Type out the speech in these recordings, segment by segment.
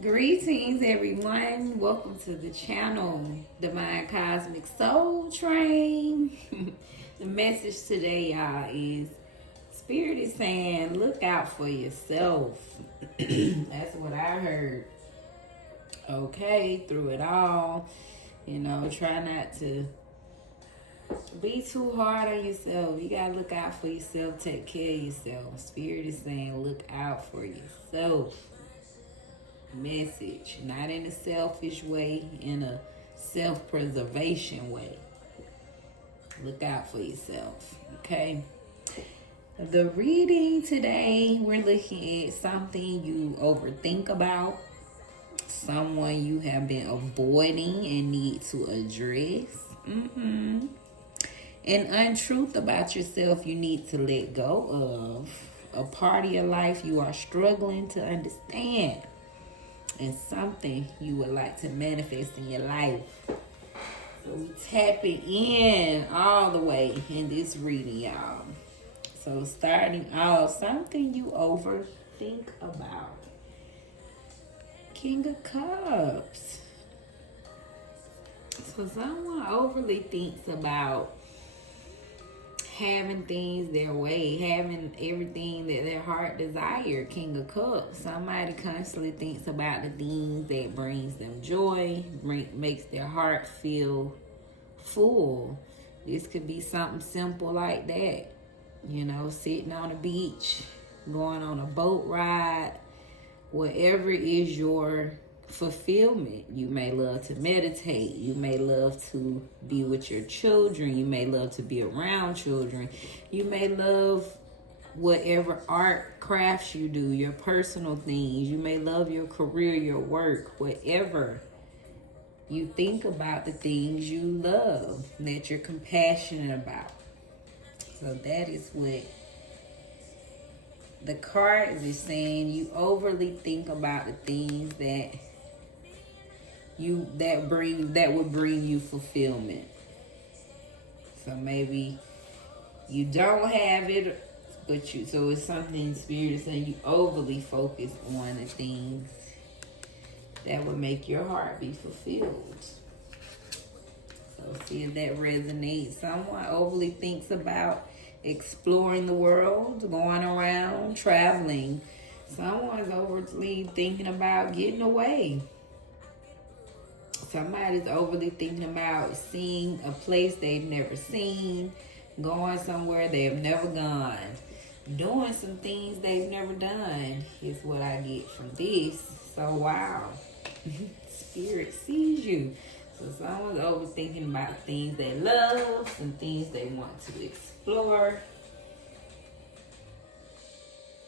Greetings, everyone. Welcome to the channel, Divine Cosmic Soul Train. The message today, y'all, is Spirit is saying, look out for yourself. That's what I heard. Okay, through it all, try not to be too hard on yourself. You gotta look out for yourself, take care of yourself. Spirit is saying, look out for yourself. Message, not in a selfish way, in a self-preservation way. Look out for yourself, okay? The reading today, we're looking at something you overthink about, someone you have been avoiding and need to address. An untruth about yourself you need to let go of. A part of your life you are struggling to understand. And something you would like to manifest in your life. So we tapping in all the way in this reading, y'all. So starting off, something you overthink about. King of Cups. So someone overly thinks about having things their way, having everything that their heart desire. King of Cups. Somebody constantly thinks about the things that brings them joy, makes their heart feel full. This could be something simple like that. Sitting on a beach, going on a boat ride, whatever is your fulfillment. You may love to meditate. You may love to be with your children. You may love to be around children. You may love whatever art crafts you do, your personal things. You may love your career, your work, whatever. You think about the things you love, that you're compassionate about. So that is what the cards is saying. You overly think about the things that would bring you fulfillment. So maybe you don't have it, so it's something Spirit is saying you overly focus on the things that would make your heart be fulfilled. So see if that resonates. Someone overly thinks about exploring the world, going around, traveling. Someone's overly thinking about getting away. Somebody's overly thinking about seeing a place they've never seen, going somewhere they've never gone, doing some things they've never done is what I get from this. So wow, Spirit sees you. So someone's overthinking about things they love, some things they want to explore.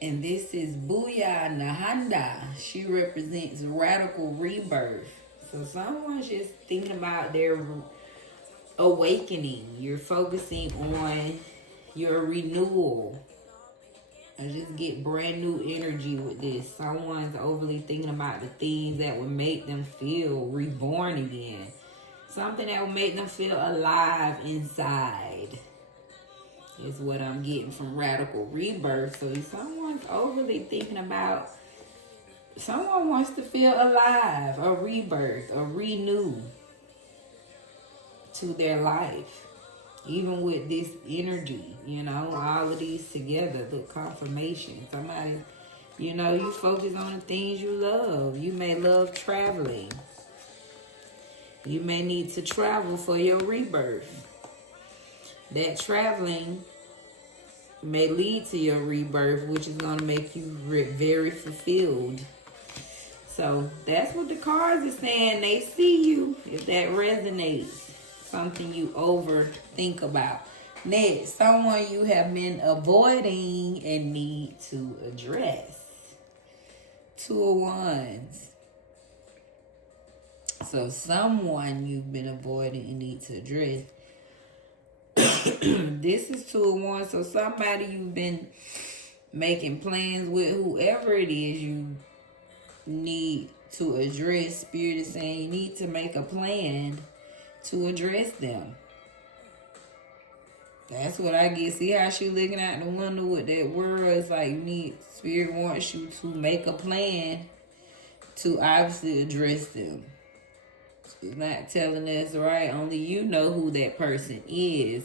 And this is Booyah Nahanda. She represents radical rebirth. So someone's just thinking about their awakening. You're focusing on your renewal. I just get brand new energy with this. Someone's overly thinking about the things that would make them feel reborn again. Something that would make them feel alive inside is what I'm getting from radical rebirth. So if someone's overly thinking about, someone wants to feel alive, a rebirth, a renew to their life. Even with this energy, all of these together, the confirmation. Somebody, you focus on the things you love. You may love traveling. You may need to travel for your rebirth. That traveling may lead to your rebirth, which is going to make you very fulfilled. So that's what the cards are saying. They see you, if that resonates. Something you overthink about. Next, someone you have been avoiding and need to address. Two of Wands. So someone you've been avoiding and need to address. This is Two of Wands. So somebody you've been making plans with, whoever it is you need to address. Spirit is saying you need to make a plan to address them. That's what I get. See how she looking out the window with that world? It's like Spirit wants you to make a plan to obviously address them. It's not telling us, right? Only you know who that person is.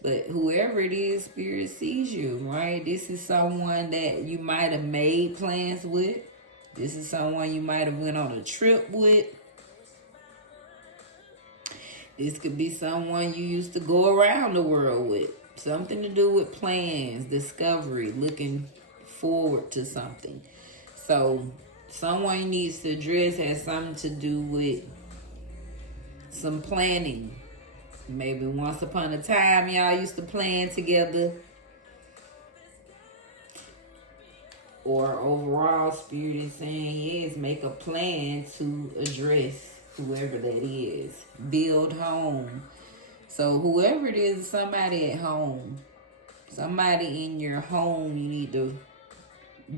But whoever it is, Spirit sees you, right? This is someone that you might have made plans with. This is someone you might have went on a trip with. This could be someone you used to go around the world with. Something to do with plans, discovery, looking forward to something. So someone you needs to address has something to do with some planning. Maybe once upon a time y'all used to plan together. Or overall, Spirit is saying, yes, make a plan to address whoever that is. Build home. So whoever it is, somebody at home. Somebody in your home you need to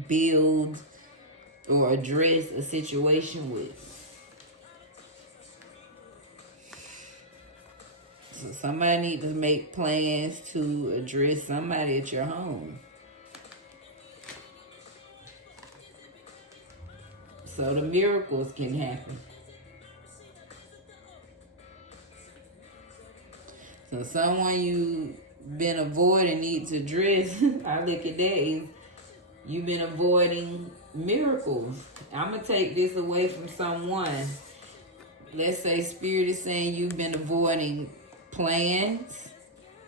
build or address a situation with. So somebody need to make plans to address somebody at your home. So the miracles can happen. So someone you've been avoiding needs to address. I look at that is you've been avoiding miracles. I'm going to take this away from someone. Let's say Spirit is saying you've been avoiding plans.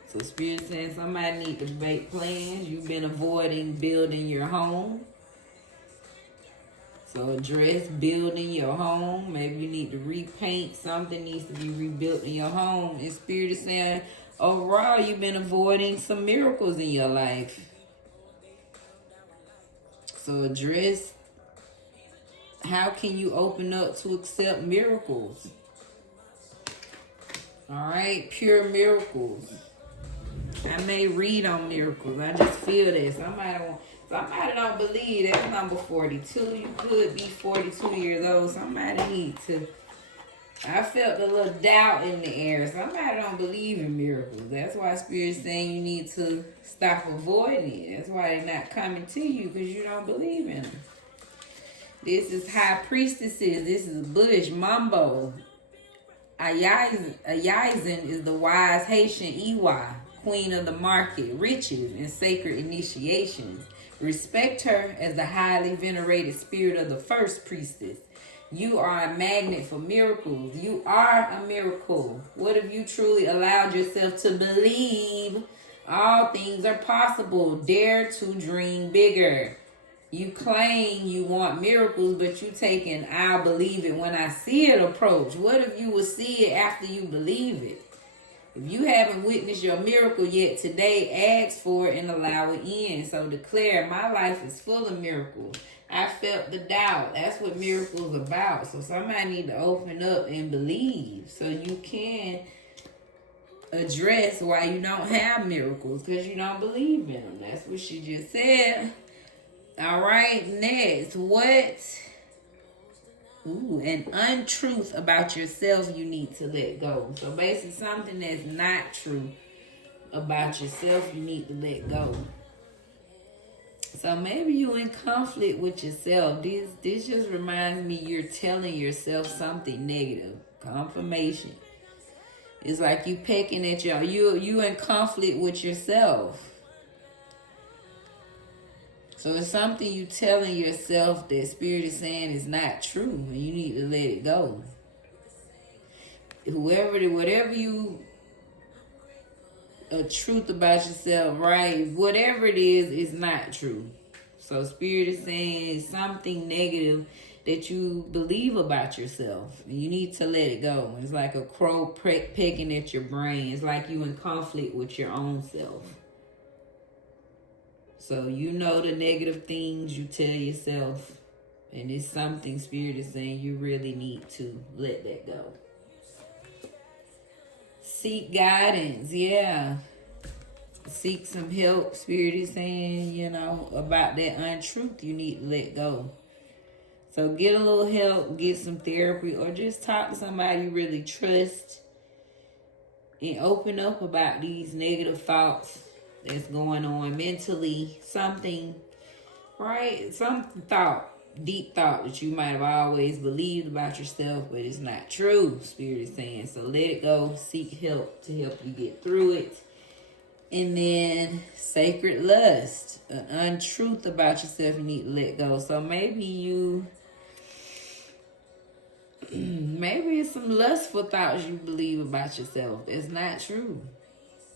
So Spirit is saying somebody need to make plans. You've been avoiding building your home. So address building your home. Maybe you need to repaint. Something needs to be rebuilt in your home. And Spirit is saying, overall, you've been avoiding some miracles in your life. So address how can you open up to accept miracles. All right, pure miracles. I may read on miracles. I just feel that somebody don't believe that's number 42. You could be 42 years old. Somebody need to. I felt a little doubt in the air. Somebody don't believe in miracles. That's why Spirit's saying you need to stop avoiding it. That's why they're not coming to you, because you don't believe in them. This is high priestesses. This is Bush Mumbo. Ayizin is the wise Haitian Iwa, queen of the market, riches, and sacred initiations. Respect her as the highly venerated spirit of the first priestess. You are a magnet for miracles. You are a miracle. What if you truly allowed yourself to believe all things are possible? Dare to dream bigger. You claim you want miracles, but you taking I'll believe it when I see it approach. What if you will see it after you believe it? If you haven't witnessed your miracle yet today, ask for it and allow it in. So declare, my life is full of miracles. I felt the doubt. That's what miracles about. So somebody need to open up and believe so you can address why you don't have miracles, because you don't believe in them. That's what she just said. All right, next. What? An untruth about yourself you need to let go. So basically something that's not true about yourself you need to let go. So maybe you're in conflict with yourself. This just reminds me you're telling yourself something negative. Confirmation. It's like you pecking at you in conflict with yourself. So it's something you telling yourself that Spirit is saying is not true, and you need to let it go. Whatever you a truth about yourself, right? Whatever it is not true. So Spirit is saying it's something negative that you believe about yourself. And you need to let it go. It's like a crow pecking at your brain. It's like you in conflict with your own self. So you know the negative things you tell yourself, and it's something Spirit is saying you really need to let that go. Seek guidance, yeah. Seek some help. Spirit is saying, about that untruth you need to let go. So get a little help, get some therapy, or just talk to somebody you really trust and open up about these negative thoughts that's going on mentally. Something, right? Some thought deep thought that you might have always believed about yourself, but it's not true, Spirit is saying. So let it go. Seek help to help you get through it. And then sacred lust, an untruth about yourself you need to let go. So maybe it's some lustful thoughts you believe about yourself. That's not true.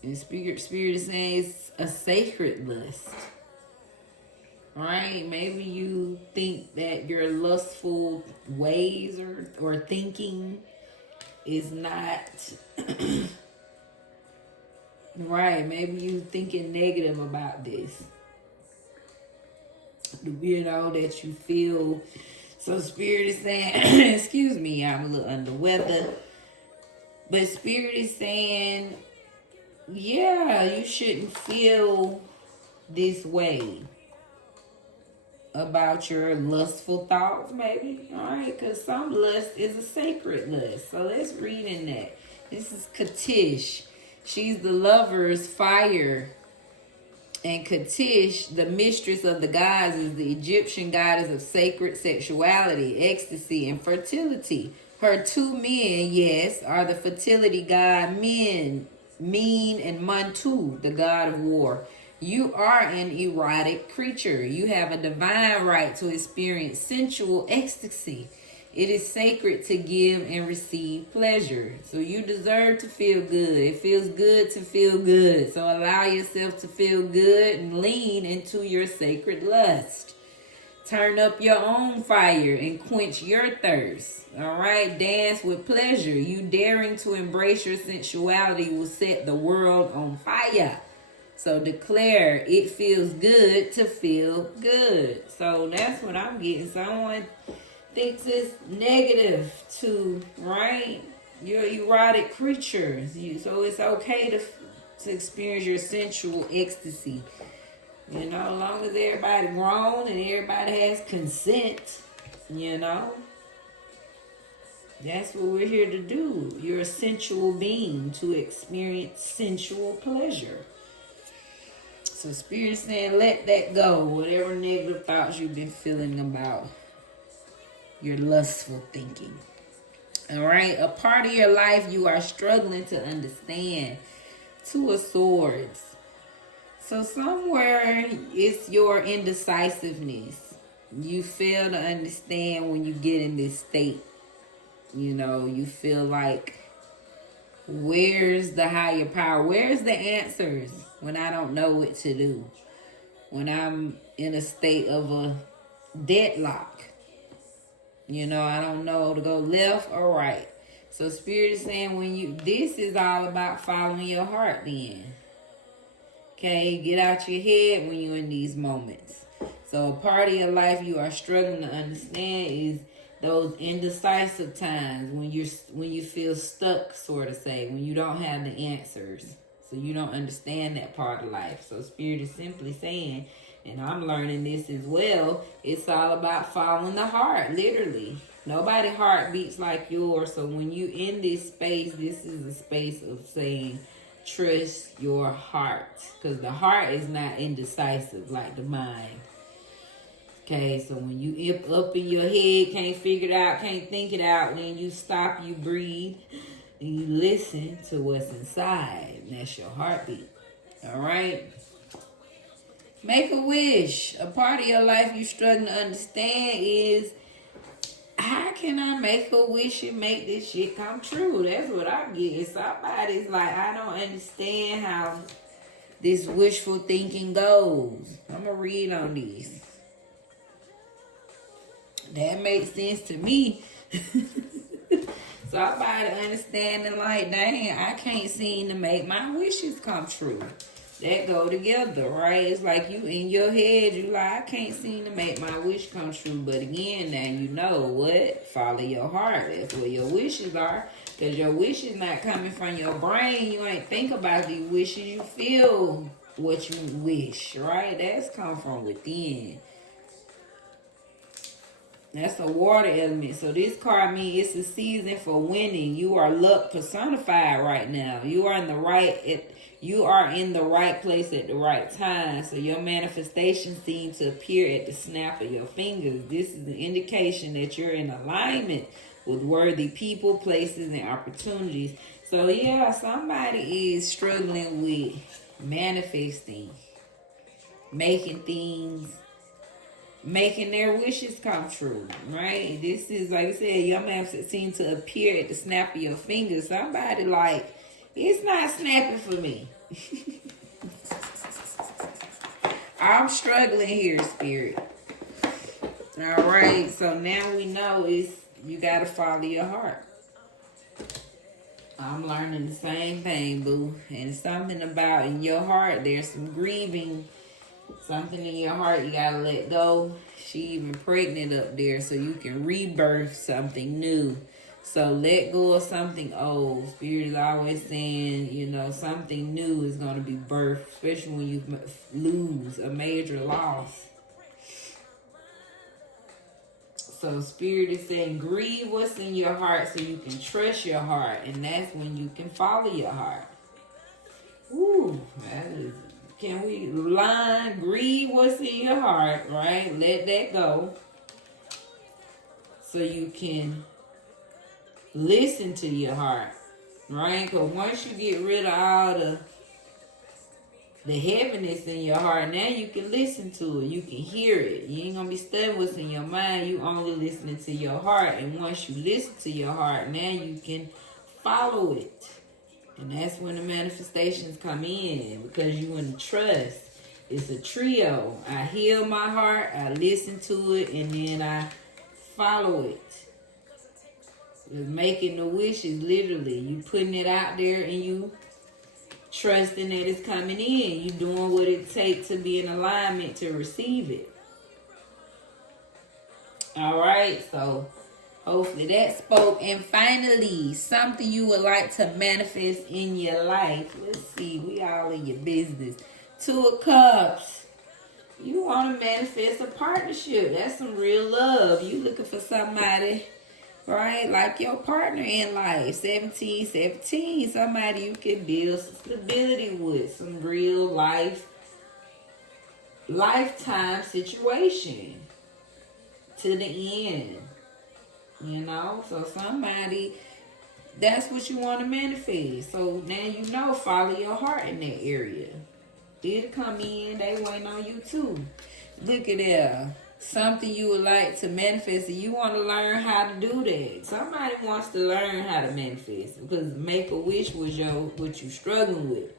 And Spirit is saying it's a sacred lust. Right? Maybe you think that your lustful ways or thinking is not right. Maybe you thinking negative about this. You know, that you feel. So Spirit is saying, excuse me, I'm a little under weather. But Spirit is saying, yeah, you shouldn't feel this way about your lustful thoughts, maybe. All right, because some lust is a sacred lust. So let's read in that. This is Katish. She's the lover's fire. And Katish, the mistress of the gods, is the Egyptian goddess of sacred sexuality, ecstasy, and fertility. Her two men, yes, are the fertility god Min and Mantu, the god of war. You are an erotic creature. You have a divine right to experience sensual ecstasy. It is sacred to give and receive pleasure. So you deserve to feel good. It feels good to feel good. So allow yourself to feel good and lean into your sacred lust. Turn up your own fire and quench your thirst. All right? Dance with pleasure. You daring to embrace your sensuality will set the world on fire. So declare it feels good to feel good. So that's what I'm getting. Someone thinks it's negative to, right? You're erotic creatures. So it's okay to experience your sensual ecstasy. You know, as long as everybody grown and everybody has consent, you know. That's what we're here to do. You're a sensual being to experience sensual pleasure. So Spirit is saying, let that go. Whatever negative thoughts you've been feeling about your lustful thinking. All right. A part of your life you are struggling to understand. Two of Swords. So somewhere it's your indecisiveness. You fail to understand when you get in this state. You know, you feel like, where's the higher power? Where's the answers when I don't know what to do? When I'm in a state of a deadlock. You know, I don't know to go left or right. So Spirit is saying this is all about following your heart then. Okay, get out your head when you're in these moments. So a part of your life you are struggling to understand is those indecisive times when you feel stuck, sort of say, when you don't have the answers. So you don't understand that part of life. So Spirit is simply saying, and I'm learning this as well, it's all about following the heart, literally. Nobody's heart beats like yours. So when you in this space, this is a space of saying, trust your heart. Because the heart is not indecisive like the mind. Okay, so when you up in your head, can't figure it out, can't think it out, when you stop, you breathe, and you listen to what's inside. And that's your heartbeat. All right? Make a wish. A part of your life you're struggling to understand is, how can I make a wish and make this shit come true? That's what I'm getting. Somebody's like, I don't understand how this wishful thinking goes. I'm going to read on these. That makes sense to me. Somebody understanding like, dang, I can't seem to make my wishes come true. That go together, right? It's like you in your head, you like, I can't seem to make my wish come true. But again, now you know what? Follow your heart. That's where your wishes are. Because your wishes not coming from your brain. You ain't think about these wishes. You feel what you wish, right? That's come from within. That's a water element. So this card means it's a season for winning. You are luck personified right now. You are in the right place at the right time. So your manifestation seems to appear at the snap of your fingers. This is an indication that you're in alignment with worthy people, places, and opportunities. So yeah, somebody is struggling with manifesting, making their wishes come true, right? This is, like I said, your man seems to appear at the snap of your fingers. Somebody like, it's not snapping for me. I'm struggling here, Spirit. All right, so now we know you got to follow your heart. I'm learning the same thing, boo. And something about in your heart, there's some grieving. Something in your heart you gotta let go. She even pregnant up there, so you can rebirth something new. So let go of something old. Spirit is always saying, something new is going to be birthed, especially when you lose a major loss. So Spirit is saying, grieve what's in your heart so you can trust your heart. And that's when you can follow your heart. Ooh, can we grieve what's in your heart, right? Let that go. So you can listen to your heart, right? Because once you get rid of all the heaviness in your heart, now you can listen to it. You can hear it. You ain't going to be studying what's in your mind. You only listening to your heart. And once you listen to your heart, now you can follow it. And that's when the manifestations come in, because you in trust. It's a trio. I heal my heart, I listen to it, and then I follow it. It's making the wishes, literally. You putting it out there and you trusting that it's coming in. You doing what it takes to be in alignment to receive it. All right, so hopefully that spoke. And finally, something you would like to manifest in your life. Let's see, we all in your business. 2 of Cups. You want to manifest a partnership. That's some real love. You looking for somebody, right? Like your partner in life. 17. Somebody you can build some stability with. Some real lifetime situation. To the end. So somebody, that's what you want to manifest. So now follow your heart in that area. It'll come in, they waiting on you too. Look at that. Something you would like to manifest, and you want to learn how to do that. Somebody wants to learn how to manifest, because make a wish was what you struggling with.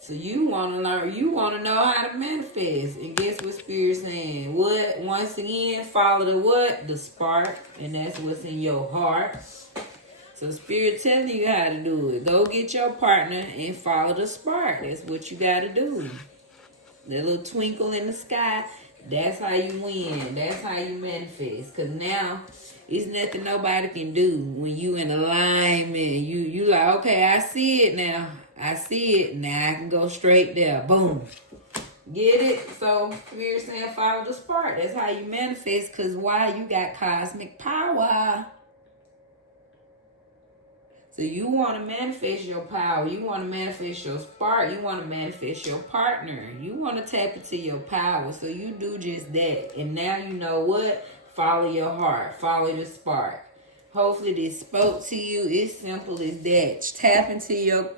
So you want to learn, you want to know how to manifest. And guess what Spirit's saying? What? Once again, follow the what? The spark. And that's what's in your heart. So Spirit telling you how to do it. Go get your partner and follow the spark. That's what you got to do. That little twinkle in the sky, that's how you win. That's how you manifest. Because now, it's nothing nobody can do when you in alignment. You like, okay, I see it now. I see it. Now I can go straight there. Boom. Get it? So, Spirit saying follow the spark. That's how you manifest. Because why? You got cosmic power. So you want to manifest your power. You want to manifest your spark. You want to manifest your partner. You want to tap into your power. So you do just that. And now you know what? Follow your heart. Follow the spark. Hopefully this spoke to you. It's simple as that. Tap into your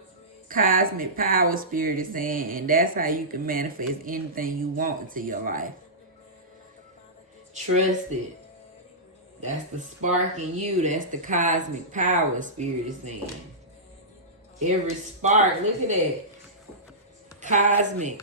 cosmic power, Spirit is saying. And that's how you can manifest anything you want into your life. Trust it. That's the spark in you. That's the cosmic power, Spirit is saying. Every spark, look at that. Cosmic.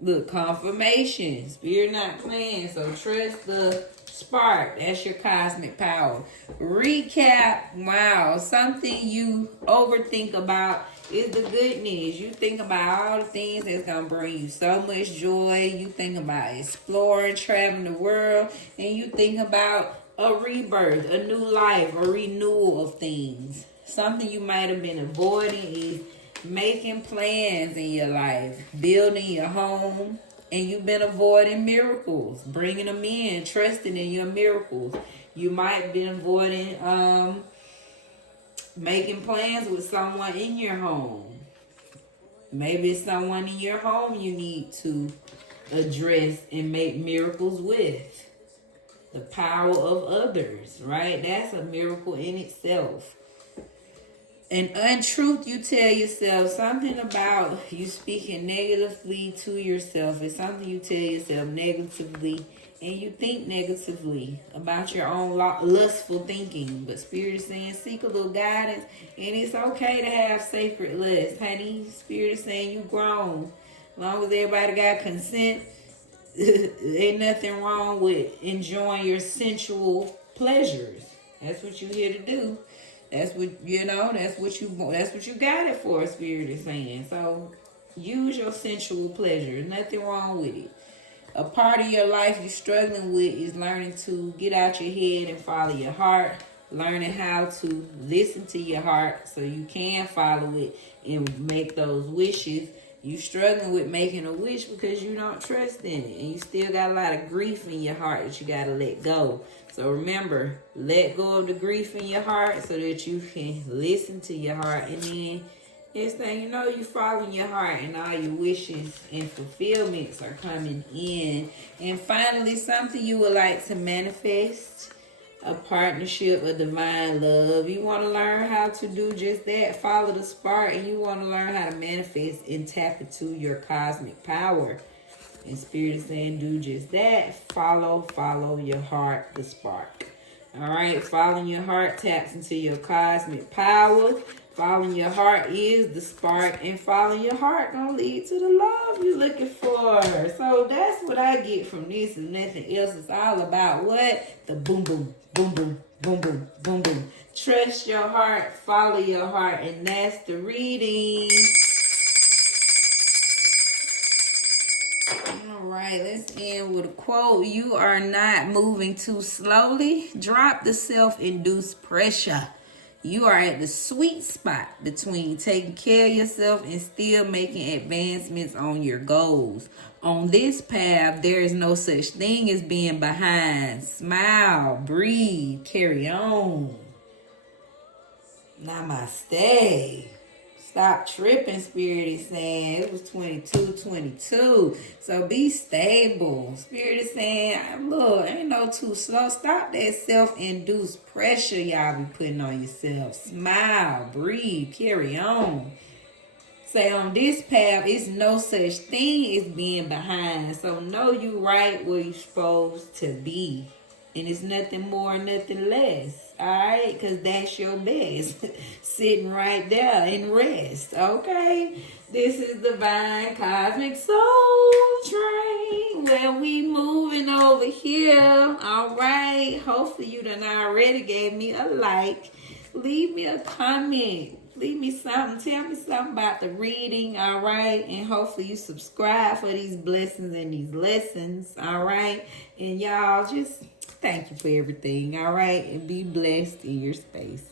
Look, confirmation. Spirit not playing. So trust the spark. That's your cosmic power. Recap. Wow. Something you overthink about is the goodness. You think about all the things that's going to bring you so much joy. You think about exploring, traveling the world. And you think about a rebirth, a new life, a renewal of things. Something you might have been avoiding is making plans in your life. Building your home. and you've been avoiding miracles, bringing them in, trusting in your miracles. You might have been avoiding making plans with someone in your home. Maybe it's someone in your home you need to address and make miracles with. The power of others, right? That's a miracle in itself. An untruth you tell yourself, something about you speaking negatively to yourself. It's something you tell yourself negatively, and you think negatively about your own lustful thinking. But Spirit is saying seek a little guidance, and it's okay to have sacred lust, honey. Spirit is saying you grown. As long as everybody got consent, ain't nothing wrong with enjoying your sensual pleasures. That's what you're here to do. That's what that's what you got it for, Spirit is saying. So use your sensual pleasure. Nothing wrong with it. A part of your life you're struggling with is learning to get out your head and follow your heart. Learning how to listen to your heart so you can follow it and make those wishes. You struggling with making a wish because you don't trust in it. And you still got a lot of grief in your heart that you got to let go. So remember, let go of the grief in your heart so that you can listen to your heart. And then next thing you know, you following your heart and all your wishes and fulfillments are coming in. And finally, something you would like to manifest. A partnership, a divine love. You want to learn how to do just that. Follow the spark, and you want to learn how to manifest and tap into your cosmic power. And Spirit is saying do just that. Follow your heart, the spark. All right, following your heart taps into your cosmic power. Following your heart is the spark, and following your heart gonna lead to the love you're looking for. So that's what I get from this and nothing else. It's all about what? The boom, boom, boom, boom, boom, boom, boom, boom. Trust your heart, follow your heart, and that's the reading. All right, let's end with a quote. You are not moving too slowly. Drop the self-induced pressure. You are at the sweet spot between taking care of yourself and still making advancements on your goals. On this path, there is no such thing as being behind. Smile, breathe, carry on. Namaste. Stop tripping, Spirit is saying. It was 22. So be stable. Spirit is saying, look, ain't no too slow. Stop that self-induced pressure y'all be putting on yourself. Smile, breathe, carry on. Say on this path, it's no such thing as being behind. So know you right where you're supposed to be. And it's nothing more, nothing less. Alright? Because that's your best. Sitting right there in rest. Okay? This is Divine Cosmic Soul Train. Where we moving over here. Alright? Hopefully you done already gave me a like. Leave me a comment. Leave me something. Tell me something about the reading. Alright? And hopefully you subscribe for these blessings and these lessons. Alright? And y'all just... thank you for everything, all right? And be blessed in your space.